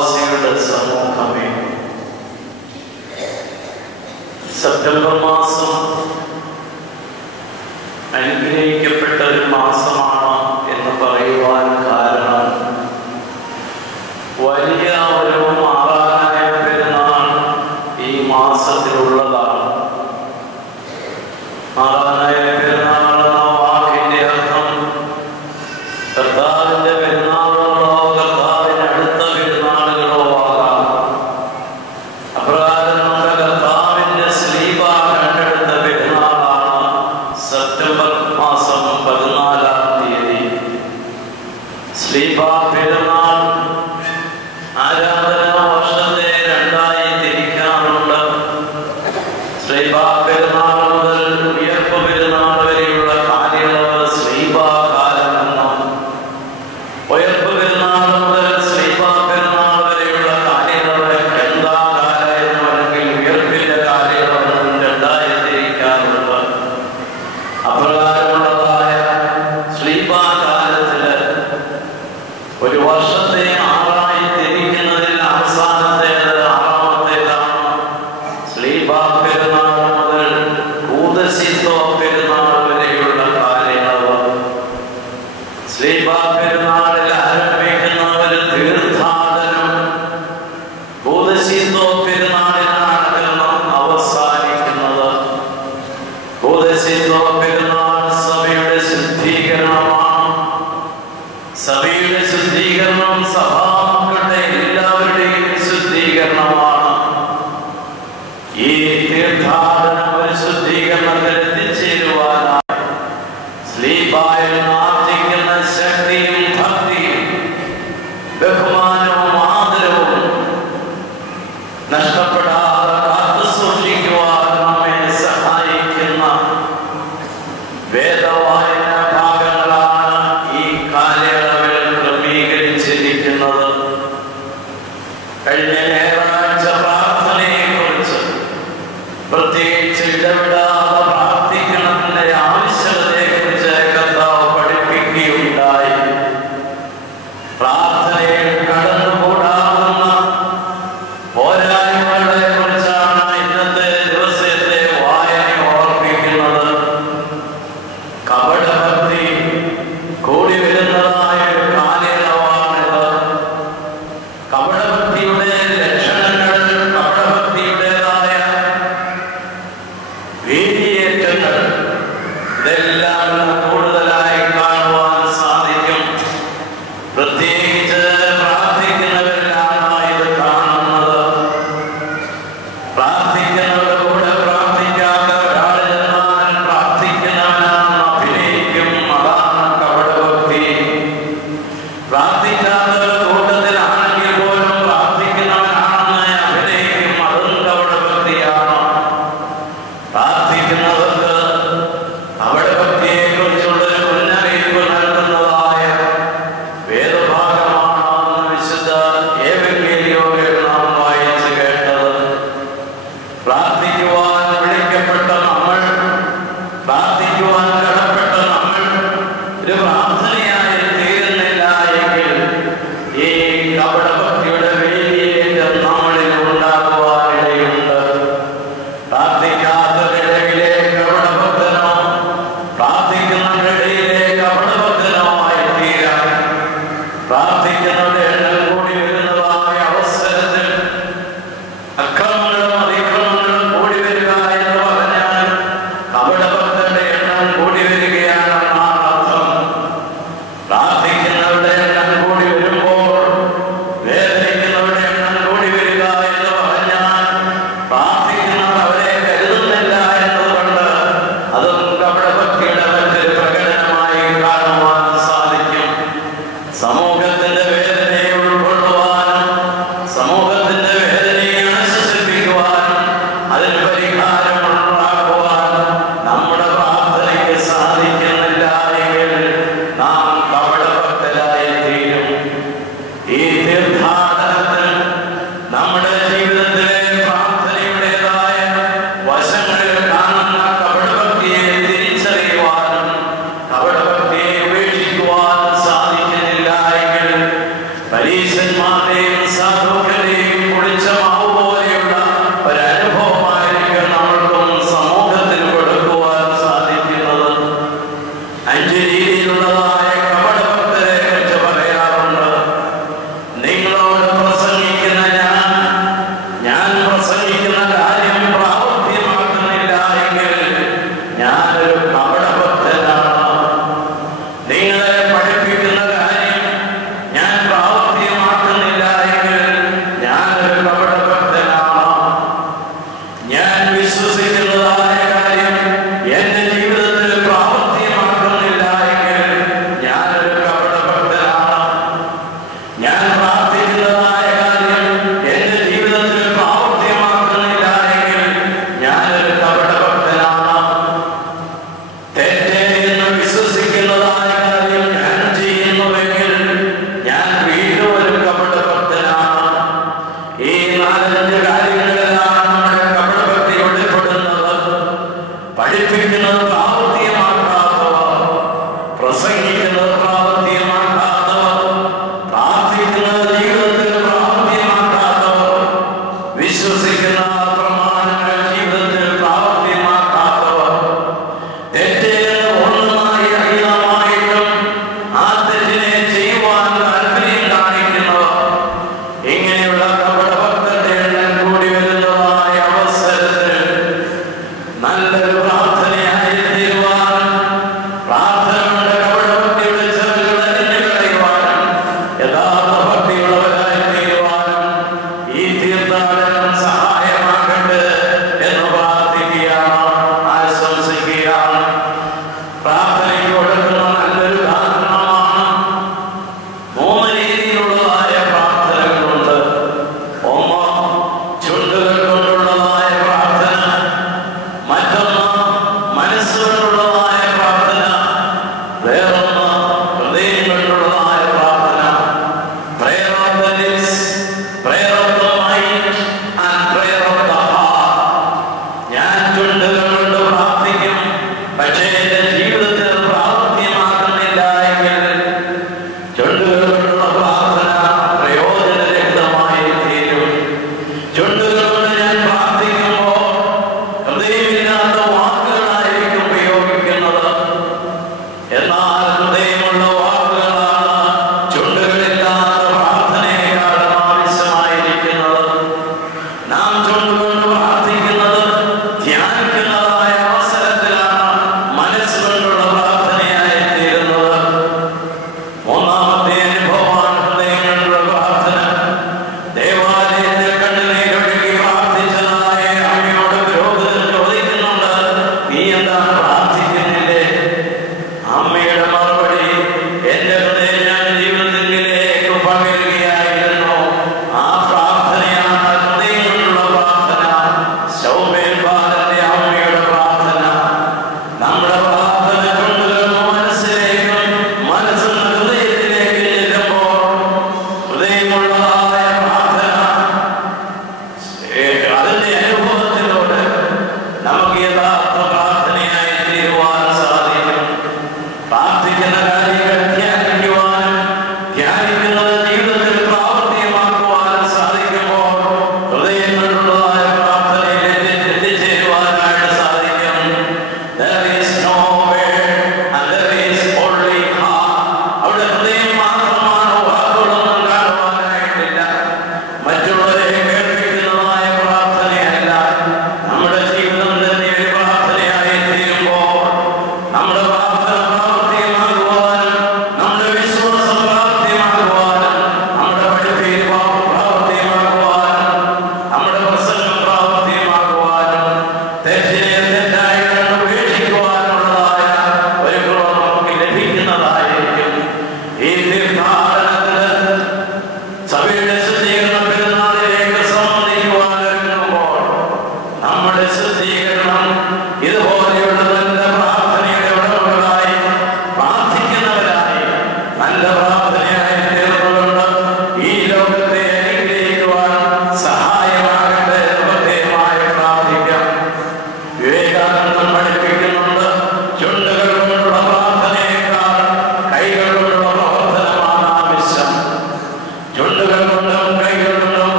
വിശ്വാസികളുടെ സമൂഹമേ, സെപ്റ്റംബർ മാസം അനുഗ്രഹിക്കപ്പെട്ട ഒരു മാസമാണ് എന്ന് പറയുവാൻ കാരണം വലിയ ഒരു മാറാനായ പെരുന്നാൾ ഈ മാസത്തിലുള്ളതാണ്. മാറാനായ പെരുന്നാൾ എന്ന വാക്കിന്റെ അർത്ഥം കർത്താവിന്റെ പെരുന്നാളുകളോ കർത്താവിന് അടുത്ത പെരുന്നാളുകളോ ആകാം. അപ്രകാരം നമ്മുടെ കർത്താവിന്റെ സ്ലീബ കണ്ടെടുത്ത പെരുന്നാളാണ് സെപ്റ്റംബർ മാസം 14-ാം തീയതി. സ്ലീബ പെരുന്നാൾ ആരാധന വർഷത്തെ രണ്ടായി തിരിക്കാറുണ്ട്. സ്ലീബ പെരുന്നാൾ മുതൽ ഉയർപ്പ് പെരുന്നാൾ വരെയുള്ള കാലയളവ് സ്ലീബ കാലമെന്നും, ഉയർപ്പ് പെരുന്നാൾ മുതൽ സ്ലീബ പെരുന്നാൾ വരെയുള്ള കാലയളവ് എന്താകാല എന്നും അല്ലെങ്കിൽ ഉയർപ്പിന്റെ കാലയളവെന്നും രണ്ടായി തിരിക്കാറുണ്ട്. അപ്രകാരമുള്ളതായ സ്ലീബ കാലത്തില് ഒരു വർഷത്തെ ആറായി തിരിക്കുന്നതിൽ അവസാനത്തേത് ആറാമത്തേതാണ് സ്ലീബ പെരുന്നാൾ മുതൽ കൂദശിത്വ പെരുന്നാൾ വരെയുള്ള കാലയളവ്. സ്ലീബ പെരുന്നാളിൽ ആരംഭിക്കുന്ന ഒരു തീർത്ഥാടനം കൂദശിത്വ പെരുന്നാളിനാണ് അവസാനിക്കുന്നത്. കൂദശിത്വ പെരുന്നാൾ സഭയുടെ ശുദ്ധീകരണമാണ്. സഭയുടെ ശുദ്ധീകരണം സഭാമക്കളുടെ എല്ലാവരുടെയും ശുദ്ധീകരണമാണ്. ഈ തീർത്ഥാടനം ഒരു ശുദ്ധീകരണത്തിൽ എത്തിച്ചേരുവാനായി സ്ലീബായിൽ ആർജിക്കുന്ന ശക്തിയും ഭക്തിയും ബഹുമാനവും ആദരവും നഷ്ടപ്പെടാതെ കാത്തു സൂക്ഷിക്കുവാൻ നമ്മെ സഹായിക്കുന്ന വേദവായന ഭാഗങ്ങളാണ് ഈ കാലയളവിൽ ക്രമീകരിച്ചിരിക്കുന്നത്. കഴിഞ്ഞ ഞായറാഴ്ച പ്രാർത്ഥനയെക്കുറിച്ച് പ്രത്യേകിച്ച് ഇടപെടാതെ പ്രാർത്ഥിക്കണത്തിന്റെ ആവശ്യകതയെക്കുറിച്ച് കർത്താവ് പഠിപ്പിക്കുകയുണ്ടായി. പ്രാർത്ഥനയിൽ കടന്നുകൂടാവുന്ന പോരായ്മകളെ കുറിച്ചാണ് ഇന്നത്തെ ദിവസത്തെ വായന ഓർപ്പിക്കുന്നത്. കപടഭക്തി കൂടി വരുന്നതായ ഒരു കാലയളവാണിത്. കപടഭക്തി